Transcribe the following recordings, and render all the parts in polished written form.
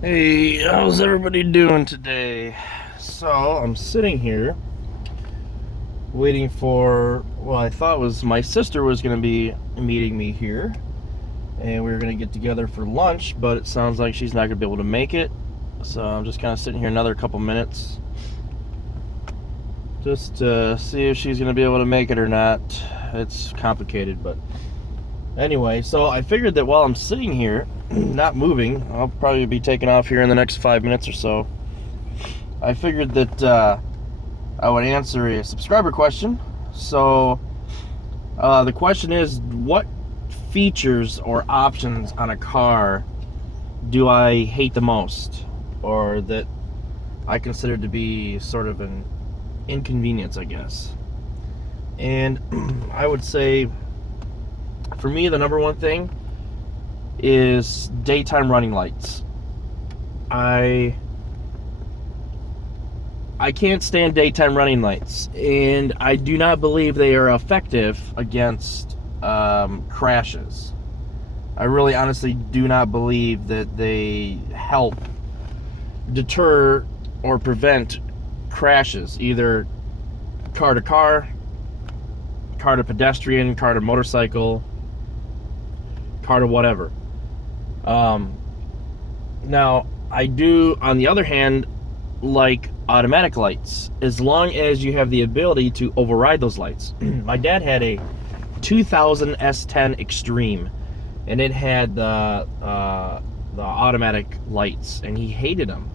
Hey, how's everybody doing today? So, I'm sitting here waiting for, well, I thought was my sister was going to be meeting me here and we were going to get together for lunch, but it sounds like she's not going to be able to make it. So, I'm just kind of sitting here another couple minutes just to see if she's going to be able to make it or not. It's complicated, but anyway, so I figured that while I'm sitting here, not moving, I'll probably be taking off here in the next 5 minutes or so. I figured that I would answer a subscriber question. So the question is, what features or options on a car do I hate the most, or that I consider to be sort of an inconvenience, I guess? And I would say, for me, the number one thing is daytime running lights. I can't stand daytime running lights, and I do not believe they are effective against crashes. I really honestly do not believe that they help deter or prevent crashes, either car to car, car to pedestrian, car to motorcycle, car to whatever. Now, I do, on the other hand, like automatic lights, as long as you have the ability to override those lights. My dad had a 2000 S10 Extreme, and it had the automatic lights, and he hated them.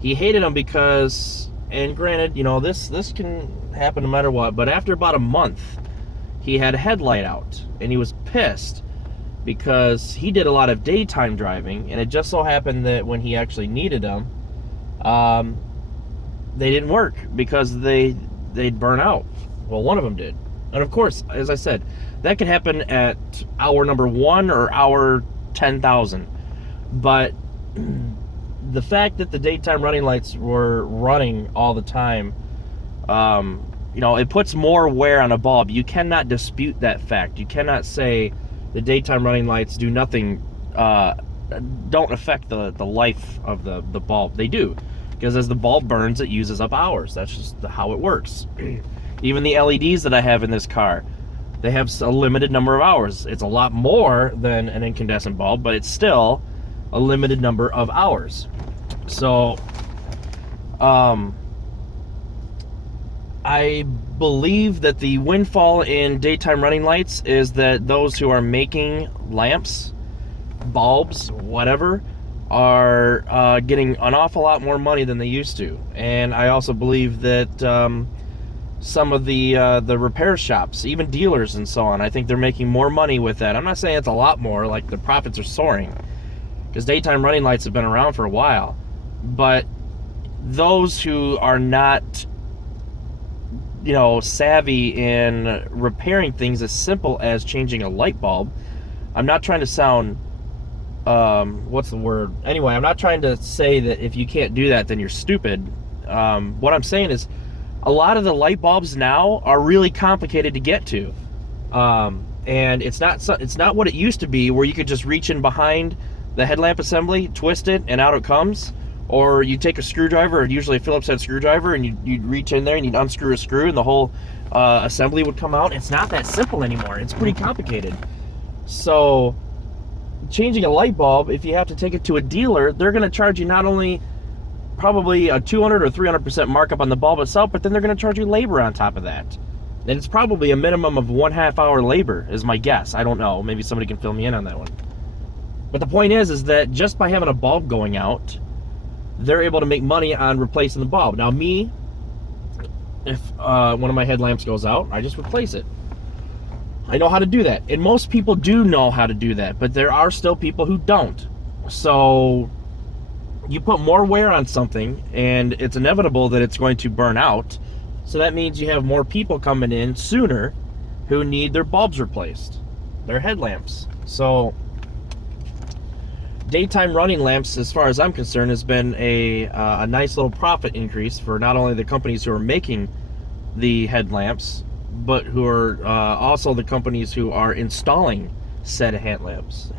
He hated them because, and granted, you know, this can happen no matter what, but after about a month, he had a headlight out, and he was pissed because he did a lot of daytime driving, and it just so happened that when he actually needed them, they didn't work because they'd burn out. Well, one of them did. And of course, as I said, that could happen at hour number 1 or hour 10,000. But the fact that the daytime running lights were running all the time, it puts more wear on a bulb. You cannot dispute that fact. You cannot say the daytime running lights do nothing, don't affect the life of the bulb. They do, because as the bulb burns, it uses up hours. That's just how it works. Even the LEDs that I have in this car, they have a limited number of hours. It's a lot more than an incandescent bulb, but it's still a limited number of hours. So, I believe that the windfall in daytime running lights is that those who are making lamps, bulbs, whatever, are getting an awful lot more money than they used to. And I also believe that some of the repair shops, even dealers and so on, I think they're making more money with that. I'm not saying it's a lot more, like the profits are soaring, because daytime running lights have been around for a while. But those who are not, savvy in repairing things as simple as changing a light bulb, I'm not trying to sound, what's the word? Anyway, I'm not trying to say that if you can't do that, then you're stupid. What I'm saying is, a lot of the light bulbs now are really complicated to get to. And it's not what it used to be, where you could just reach in behind the headlamp assembly, twist it, and out it comes. Or you take a screwdriver, usually a Phillips head screwdriver, and you'd reach in there and you'd unscrew a screw and the whole assembly would come out. It's not that simple anymore. It's pretty complicated. So changing a light bulb, if you have to take it to a dealer, they're going to charge you not only probably a 200 or 300% markup on the bulb itself, but then they're going to charge you labor on top of that. And it's probably a minimum of 1/2 hour labor is my guess. I don't know. Maybe somebody can fill me in on that one. But the point is that just by having a bulb going out, they're able to make money on replacing the bulb. Now me, if one of my headlamps goes out, I just replace it. I know how to do that. And most people do know how to do that, but there are still people who don't. So you put more wear on something, and it's inevitable that it's going to burn out. So that means you have more people coming in sooner who need their bulbs replaced, their headlamps. So daytime running lamps, as far as I'm concerned, has been a nice little profit increase for not only the companies who are making the headlamps, but who are also the companies who are installing said headlamps.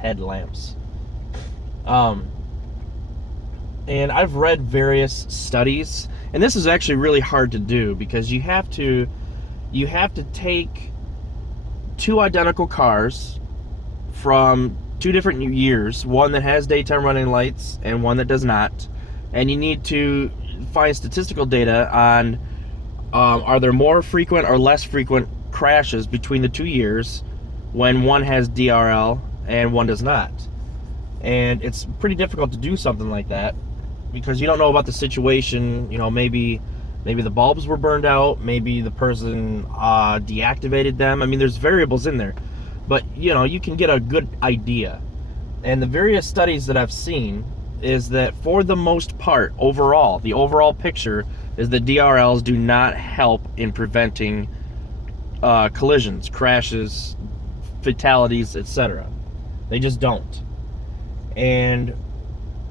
And I've read various studies, and this is actually really hard to do because you have to take two identical cars from two different years, one that has daytime running lights and one that does not, and you need to find statistical data on are there more frequent or less frequent crashes between the 2 years when one has DRL and one does not. And it's pretty difficult to do something like that because you don't know about the situation. You know, maybe the bulbs were burned out, maybe the person deactivated them. I mean, there's variables in there, but you know, you can get a good idea. And the various studies that I've seen is that for the most part, overall, the overall picture is that DRLs do not help in preventing collisions, crashes, fatalities, etc. They just don't. And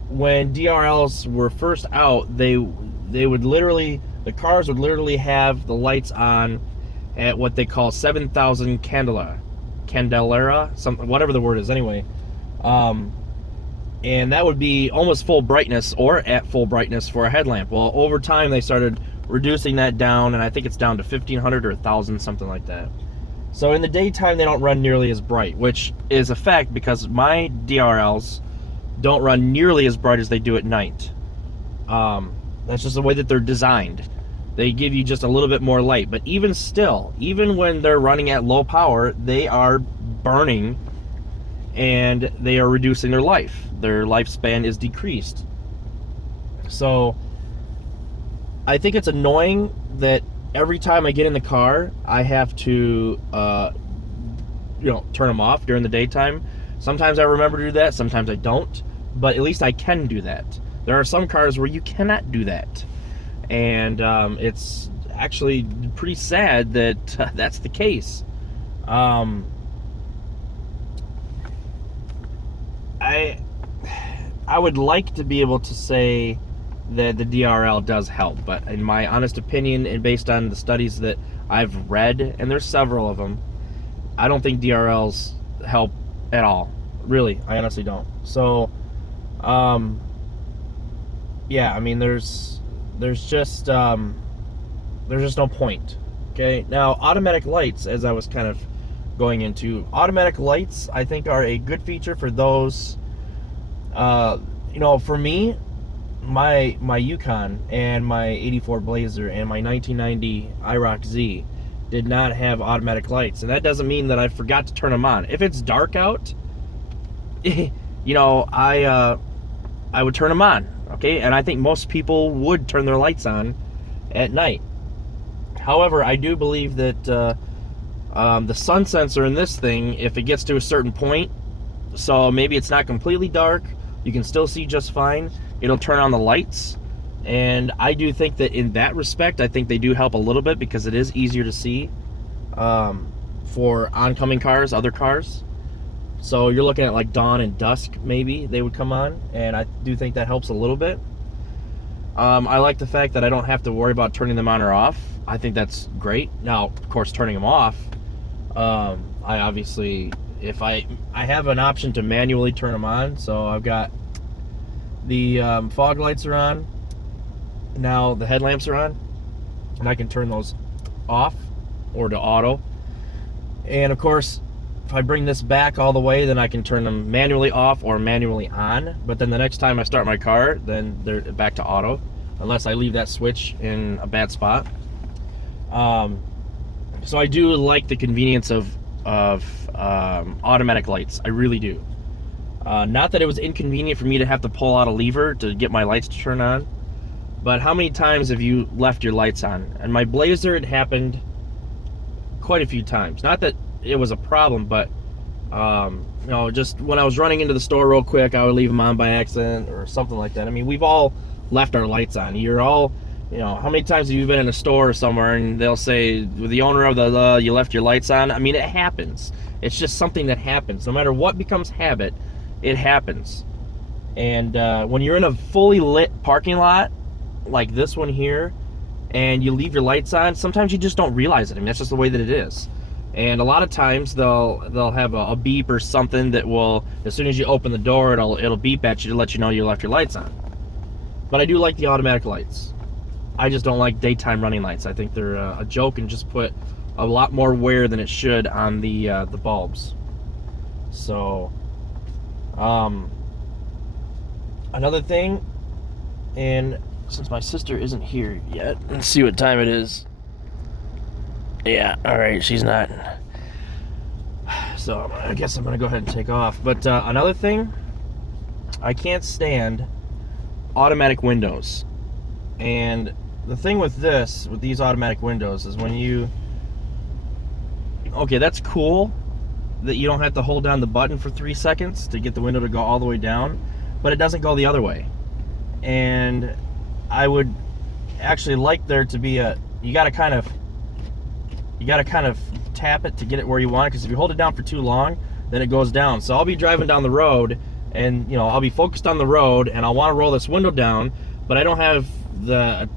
when DRLs were first out, they would literally, the cars would literally have the lights on at what they call 7,000 candelera, something, whatever the word is anyway. And that would be almost full brightness or at full brightness for a headlamp. Well, over time they started reducing that down, and I think it's down to 1,500 or 1,000, something like that. So in the daytime they don't run nearly as bright, which is a fact because my DRLs don't run nearly as bright as they do at night. That's just the way that they're designed. They give you just a little bit more light, but even still, even when they're running at low power, they are burning and they are reducing their life. Their lifespan is decreased. So I think it's annoying that every time I get in the car, I have to turn them off during the daytime. Sometimes I remember to do that, sometimes I don't, but at least I can do that. There are some cars where you cannot do that, and it's actually pretty sad that that's the case. I would like to be able to say that the DRL does help, but in my honest opinion and based on the studies that I've read, and there's several of them, I don't think DRLs help at all. Really, I honestly don't. So, yeah, I mean, there's just no point. Okay, now automatic lights, as I was kind of going into, automatic lights I think are a good feature for those. For me, my Yukon and my 84 Blazer and my 1990 IROC Z did not have automatic lights, and that doesn't mean that I forgot to turn them on. If it's dark out, I would turn them on, okay? And I think most people would turn their lights on at night. However, I do believe that the sun sensor in this thing, if it gets to a certain point, so maybe it's not completely dark, you can still see just fine, it'll turn on the lights. And I do think that in that respect, I think they do help a little bit because it is easier to see for oncoming cars, other cars. So you're looking at like dawn and dusk, maybe they would come on, and I do think that helps a little bit. I like the fact that I don't have to worry about turning them on or off. I think that's great. Now, of course, turning them off, I obviously, if I have an option to manually turn them on, so I've got the fog lights are on, now the headlamps are on, and I can turn those off or to auto. And of course, if I bring this back all the way, then I can turn them manually off or manually on, but then the next time I start my car, then they're back to auto, unless I leave that switch in a bad spot. So I do like the convenience of automatic lights. I really do. Not that it was inconvenient for me to have to pull out a lever to get my lights to turn on, but how many times have you left your lights on? And my Blazer, it happened quite a few times. Not that it was a problem, but just when I was running into the store real quick, I would leave them on by accident or something like that. I mean, we've all left our lights on. You're all, how many times have you been in a store or somewhere and they'll say, with the owner of the, you left your lights on? I mean, it happens. It's just something that happens. No matter what becomes habit, it happens. And when you're in a fully lit parking lot, like this one here, and you leave your lights on, sometimes you just don't realize it. I mean, that's just the way that it is. And a lot of times they'll have a beep or something that will, as soon as you open the door, it'll beep at you to let you know you left your lights on. But I do like the automatic lights. I just don't like daytime running lights. I think they're a joke and just put a lot more wear than it should on the bulbs. So, another thing, and since my sister isn't here yet, let's see what time it is. Yeah, all right, she's not. So I guess I'm gonna go ahead and take off. But another thing, I can't stand automatic windows. And the thing with these automatic windows is when you, okay, that's cool that you don't have to hold down the button for 3 seconds to get the window to go all the way down, but it doesn't go the other way. And I would actually like there to be you gotta kind of tap it to get it where you want it, because if you hold it down for too long, then it goes down. So I'll be driving down the road, and I'll be focused on the road, and I'll want to roll this window down, but I don't have the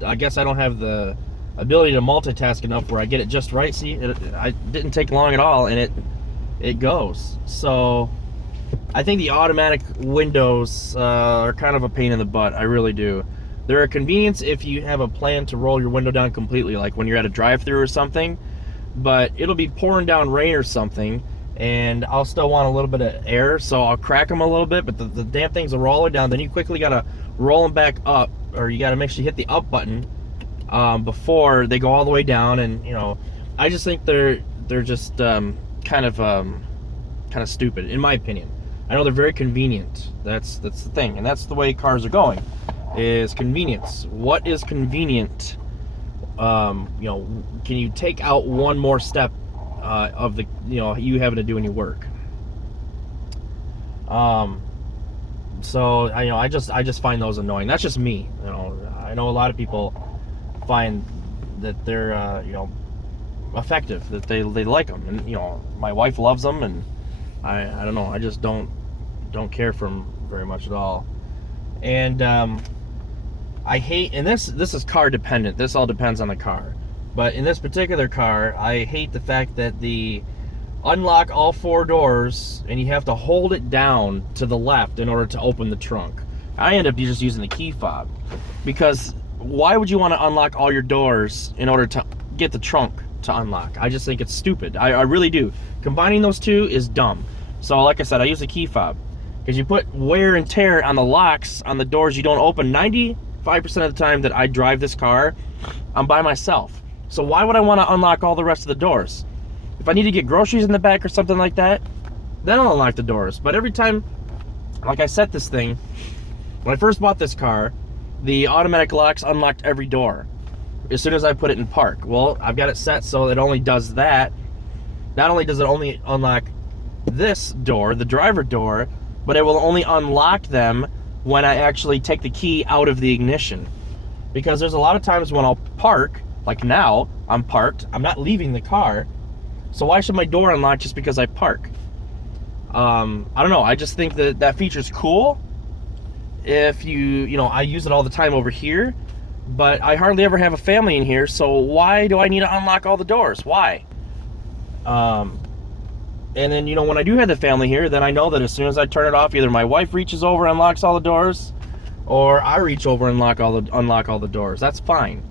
ability to multitask enough where I get it just right. See, I didn't take long at all, and it goes. So I think the automatic windows are kind of a pain in the butt. I really do. They're a convenience if you have a plan to roll your window down completely, like when you're at a drive-through or something. But it'll be pouring down rain or something, and I'll still want a little bit of air, so I'll crack them a little bit, but the damn things will roll it down. Then you quickly gotta roll them back up, or you gotta make sure you hit the up button before they go all the way down. And I just think they're just kind of stupid, in my opinion. I know they're very convenient. That's the thing, and that's the way cars are going, is convenience. What is convenient? Can you take out one more step of the you having to do any work? So I just find those annoying. That's just me. I know a lot of people find that they're effective, that they like them, and my wife loves them, and I don't know, I just don't care for them very much at all. And I hate, and this is car dependent. This all depends on the car. But in this particular car, I hate the fact that the unlock all 4 doors, and you have to hold it down to the left in order to open the trunk. I end up just using the key fob, because why would you want to unlock all your doors in order to get the trunk to unlock? I just think it's stupid. I really do. Combining those two is dumb. So like I said, I use the key fob, because you put wear and tear on the locks on the doors you don't open. 95% of the time that I drive this car, I'm by myself. So why would I want to unlock all the rest of the doors? If I need to get groceries in the back or something like that, then I'll unlock the doors. But every time, like I set this thing, when I first bought this car, the automatic locks unlocked every door as soon as I put it in park. Well, I've got it set so it only does that. Not only does it only unlock this door, the driver door, but it will only unlock them when I actually take the key out of the ignition. Because there's a lot of times when I'll park, like now, I'm parked, I'm not leaving the car, so why should my door unlock just because I park? I don't know, I just think that feature's cool. If I use it all the time over here, but I hardly ever have a family in here, so why do I need to unlock all the doors? Why? And then, when I do have the family here, then I know that as soon as I turn it off, either my wife reaches over and unlocks all the doors, or I reach over and unlock all the doors. That's fine.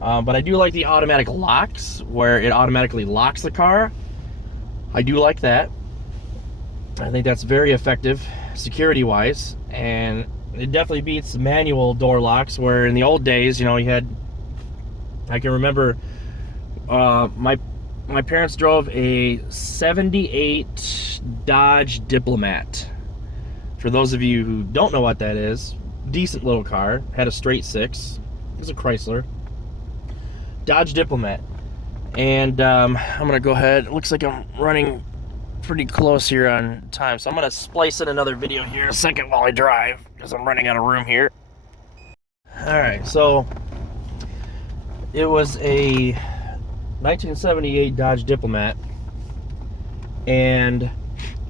But I do like the automatic locks, where it automatically locks the car. I do like that. I think that's very effective, security-wise, and it definitely beats manual door locks, where in the old days, you had, I can remember, my parents drove a 78 Dodge Diplomat. For those of you who don't know what that is, decent little car, had a straight 6. It was a Chrysler. Dodge Diplomat. And I'm gonna go ahead, it looks like I'm running pretty close here on time, so I'm gonna splice in another video here in a second while I drive, because I'm running out of room here. Alright, so it was a 1978 Dodge Diplomat, and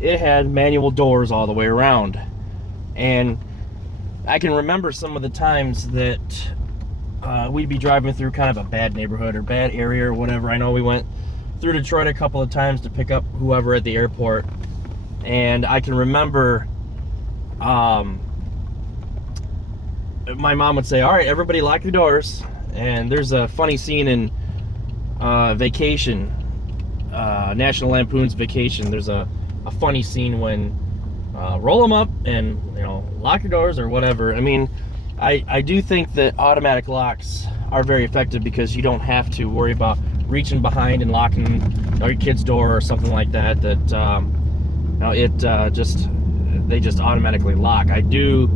it had manual doors all the way around. And I can remember some of the times that we'd be driving through kind of a bad neighborhood or bad area or whatever. I know we went through Detroit a couple of times to pick up whoever at the airport, and I can remember my mom would say, all right, everybody lock your doors. And there's a funny scene in Vacation, National Lampoon's Vacation. There's a funny scene when roll them up and, you know, lock your doors or whatever. I mean, I do think that automatic locks are very effective because you don't have to worry about reaching behind and locking, you know, your kid's door or something like that. That you know, they just automatically lock. I do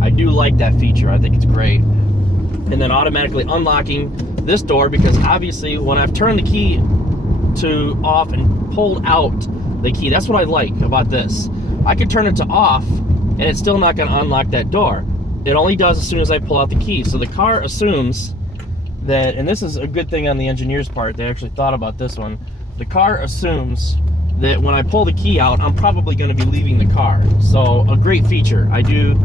like that feature. I think it's great. And then automatically unlocking this door, because obviously when I've turned the key to off and pulled out the key, that's what I like about this. I can turn it to off and it's still not going to unlock that door. It only does as soon as I pull out the key. So the car assumes that, and this is a good thing on the engineer's part, they actually thought about this one. The car assumes that when I pull the key out, I'm probably going to be leaving the car. So a great feature. I do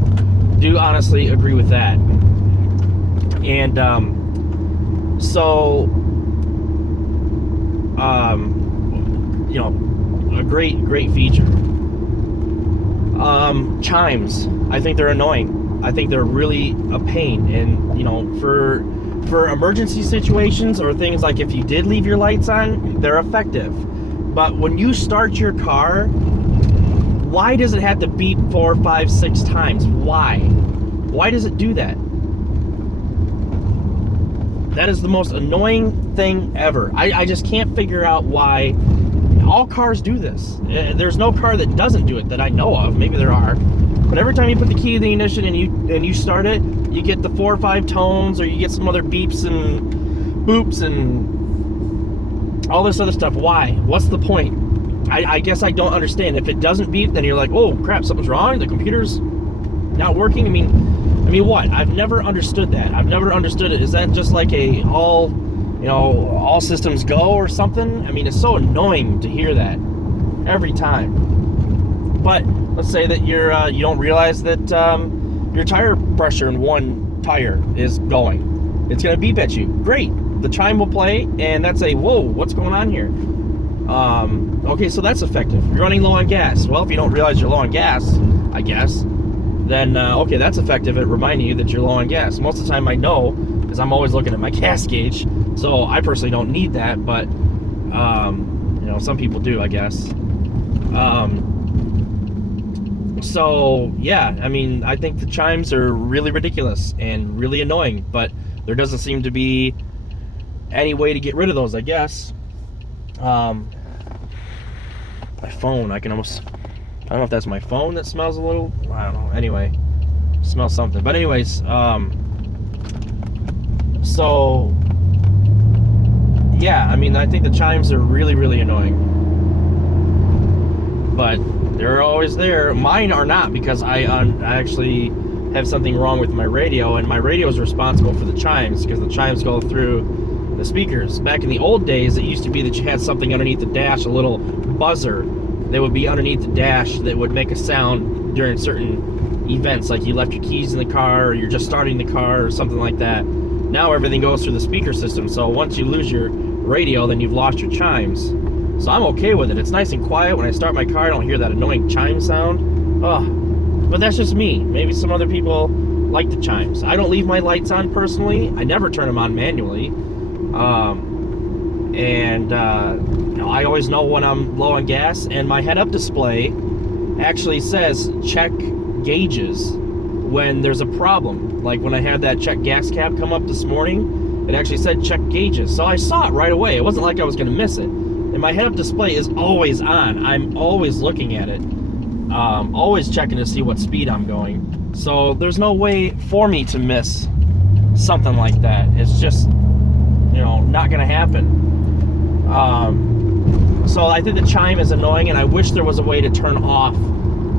honestly agree with that. And you know, a great feature. Chimes, I think they're annoying. I think they're really a pain. And, you know, for emergency situations or things like if you did leave your lights on, they're effective. But when you start your car, why does it have to beep 4, 5, 6 times? Why does it do that? That is the most annoying thing ever. I just can't figure out why. All cars do this. There's no car that doesn't do it that I know of. Maybe there are. But every time you put the key in the ignition and you start it, you get the 4 or 5 tones, or you get some other beeps and boops and all this other stuff. Why? What's the point? I guess I don't understand. If it doesn't beep, then you're like, oh crap, something's wrong. The computer's not working. I mean, what? I've never understood that. I've never understood it. Is that just like a all systems go or something? I mean, it's so annoying to hear that every time. But let's say that you don't realize that your tire pressure in one tire is going. It's going to beep at you. Great. The chime will play, and that's a, whoa, what's going on here? Okay, so that's effective. You're running low on gas. Well, if you don't realize you're low on gas, I guess, then, okay, that's effective at reminding you that you're low on gas. Most of the time I know, because I'm always looking at my gas gauge, so I personally don't need that, but, you know, some people do, I guess. So, yeah, I mean, I think the chimes are really ridiculous and really annoying, but there doesn't seem to be any way to get rid of those, I guess. My phone, I can almost... I don't know if that's my phone that smells a little, I don't know, anyway, smells something. But anyways, so, yeah, I mean, I think the chimes are really, really annoying. But they're always there. Mine are not, because I actually have something wrong with my radio, and my radio is responsible for the chimes, because the chimes go through the speakers. Back in the old days, it used to be that you had something underneath the dash, a little buzzer that would be underneath the dash that would make a sound during certain events, like you left your keys in the car, or you're just starting the car, or something like that. Now everything goes through the speaker system, so once you lose your radio, then you've lost your chimes. So I'm okay with it. It's nice and quiet. When I start my car, I don't hear that annoying chime sound. Ugh. But that's just me. Maybe some other people like the chimes. I don't leave my lights on personally. I never turn them on manually. You know, I always know when I'm low on gas, and my head-up display actually says check gauges when there's a problem. Like when I had that check gas cap come up this morning, it actually said check gauges. So I saw it right away. It wasn't like I was going to miss it. And my head-up display is always on. I'm always looking at it. Always checking to see what speed I'm going. So there's no way for me to miss something like that. It's just, you know, not going to happen. So I think the chime is annoying, and I wish there was a way to turn off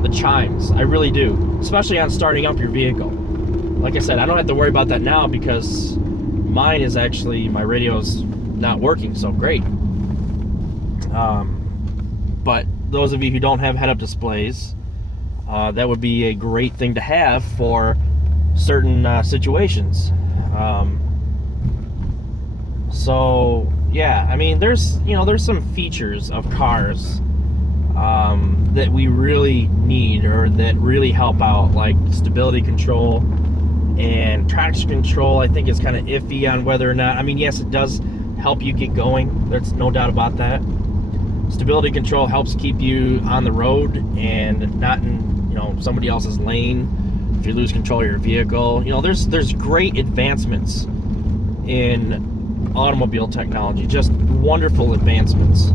the chimes. I really do, especially on starting up your vehicle. Like I said, I don't have to worry about that now because mine is actually, my radio's not working, so great. But those of you who don't have head-up displays, that would be a great thing to have for certain situations. So yeah, I mean, there's some features of cars that we really need, or that really help out, like stability control, And traction control, I think, is kind of iffy on whether or not, I mean, yes, it does help you get going. There's no doubt about that. Stability control helps keep you on the road and not in, somebody else's lane if you lose control of your vehicle. There's great advancements in automobile technology, just wonderful advancements.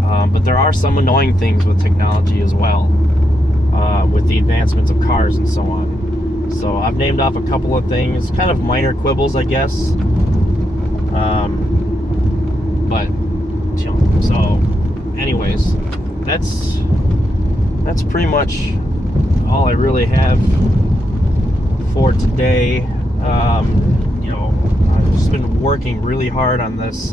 But there are some annoying things with technology as well, with the advancements of cars and so on. So I've named off a couple of things, kind of minor quibbles, I guess. So anyways, that's pretty much all I really have for today. I've just been working really hard on this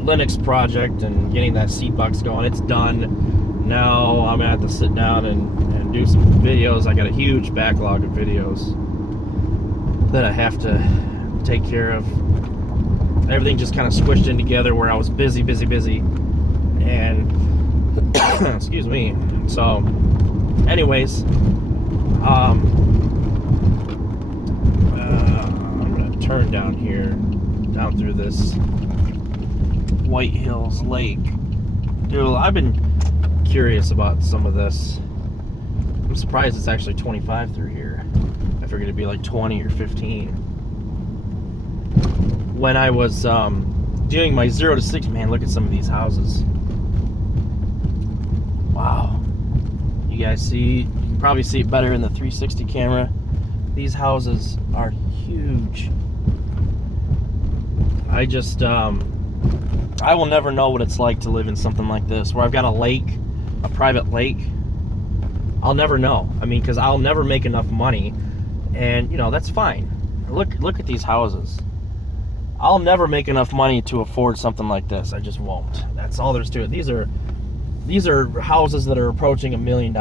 Linux project and getting that seed box going. It's done. Now I'm gonna have to sit down and do some videos. I got a huge backlog of videos that I have to take care of. Everything just kind of squished in together where I was busy, and excuse me. So anyways, I'm gonna turn down here, down through this White Hills Lake. Dude, I've been curious about some of this. I'm surprised it's actually 25 through here. I figured it'd be like 20 or 15. When I was doing my 0 to 6, man, look at some of these houses. Wow. You guys see, you can probably see it better in the 360 camera. These houses are huge. I just, I will never know what it's like to live in something like this, where I've got a lake, a private lake. I'll never know. I mean, because I'll never make enough money, and that's fine. Look at these houses. I'll never make enough money to afford something like this. I just won't. That's all there's to it. These are houses that are approaching $1 million.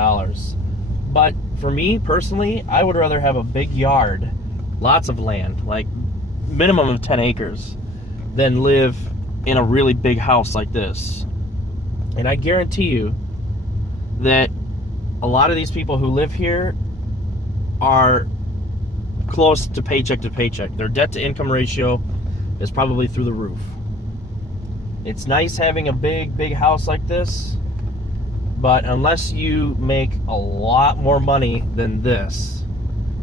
But for me personally, I would rather have a big yard, lots of land, like minimum of 10 acres, than live in a really big house like this. And I guarantee you that a lot of these people who live here are close to paycheck to paycheck. Their debt to income ratio is probably through the roof. It's nice having a big house like this, but unless you make a lot more money than this,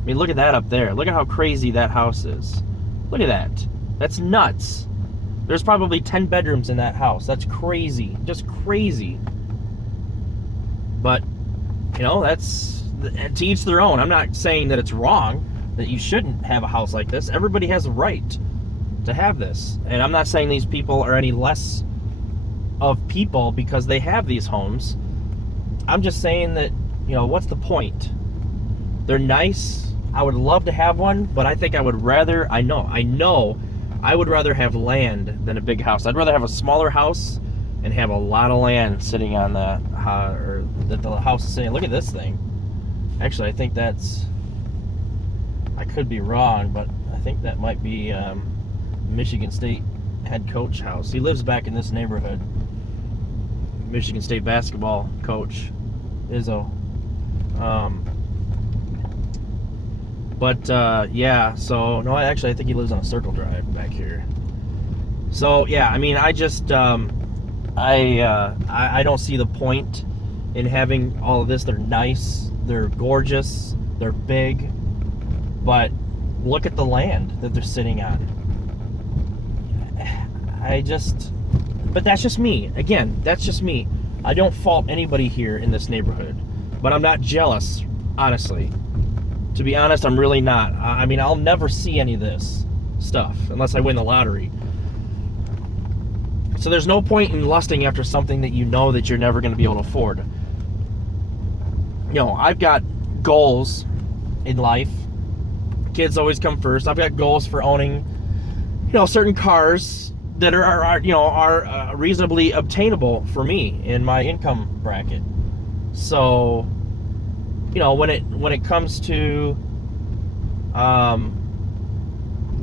I mean, look at that up there. Look at how crazy that house is. Look at that. That's nuts. There's probably 10 bedrooms in that house. That's crazy. Just crazy. But, that's to each their own. I'm not saying that it's wrong, that you shouldn't have a house like this. Everybody has a right to have this. And I'm not saying these people are any less of people because they have these homes. I'm just saying that, what's the point? They're nice. I would love to have one, but I think I would rather, I know, I would rather have land than a big house. I'd rather have a smaller house and have a lot of land sitting on that, or that the house is sitting. Look at this thing. Actually, I think that's, I could be wrong, but I think that might be Michigan State head coach house. He lives back in this neighborhood. Michigan State basketball coach, Izzo. Yeah, so, no, I think he lives on a Circle Drive back here. So, yeah, I mean, I just, I don't see the point in having all of this. They're nice, they're gorgeous, they're big, but look at the land that they're sitting on. But that's just me. Again, that's just me. I don't fault anybody here in this neighborhood, but I'm not jealous, honestly. To be honest, I'm really not. I mean, I'll never see any of this stuff unless I win the lottery. So there's no point in lusting after something that you know that you're never going to be able to afford. I've got goals in life. Kids always come first. I've got goals for owning, certain cars that are reasonably obtainable for me in my income bracket. So, when it comes to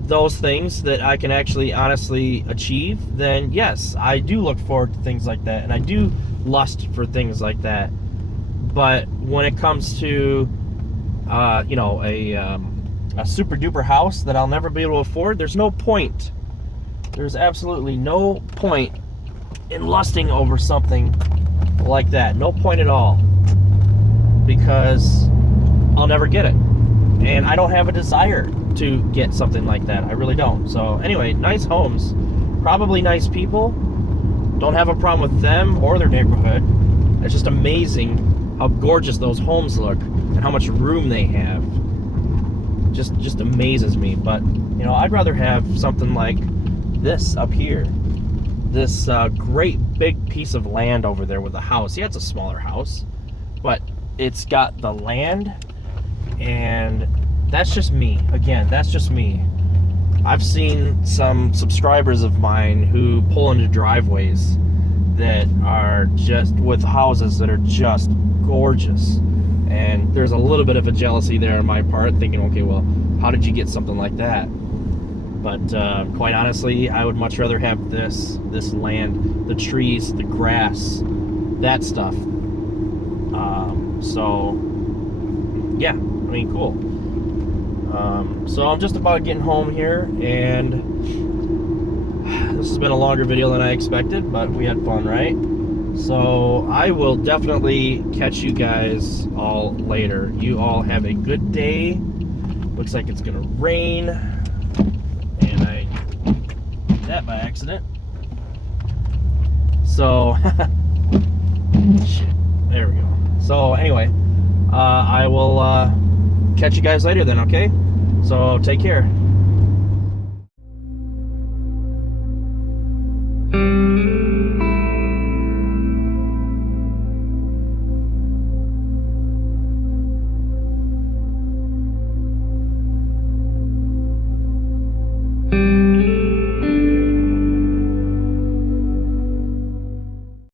those things that I can actually honestly achieve, then yes, I do look forward to things like that, and I do lust for things like that. But when it comes to, you know, a super duper house that I'll never be able to afford, there's no point. There's absolutely no point in lusting over something like that. No point at all. Because I'll never get it. And I don't have a desire to get something like that. I really don't. So anyway, nice homes. Probably nice people. Don't have a problem with them or their neighborhood. It's just amazing how gorgeous those homes look and how much room they have. Just amazes me. But, you know, I'd rather have something like this up here. This great big piece of land over there with a house. Yeah, it's a smaller house, but it's got the land, and that's just me. Again, that's just me. I've seen some subscribers of mine who pull into driveways that are just with houses that are just gorgeous. And there's a little bit of a jealousy there on my part, thinking, okay, well, how did you get something like that? But quite honestly, I would much rather have this land, the trees, the grass, that stuff. So, yeah, I mean, cool. So I'm just about getting home here, and this has been a longer video than I expected, but we had fun, right? So I will definitely catch you guys all later. You all have a good day. Looks like it's gonna rain, and I did that by accident. So, shit, there we go. So anyway, I will catch you guys later then, okay? So take care.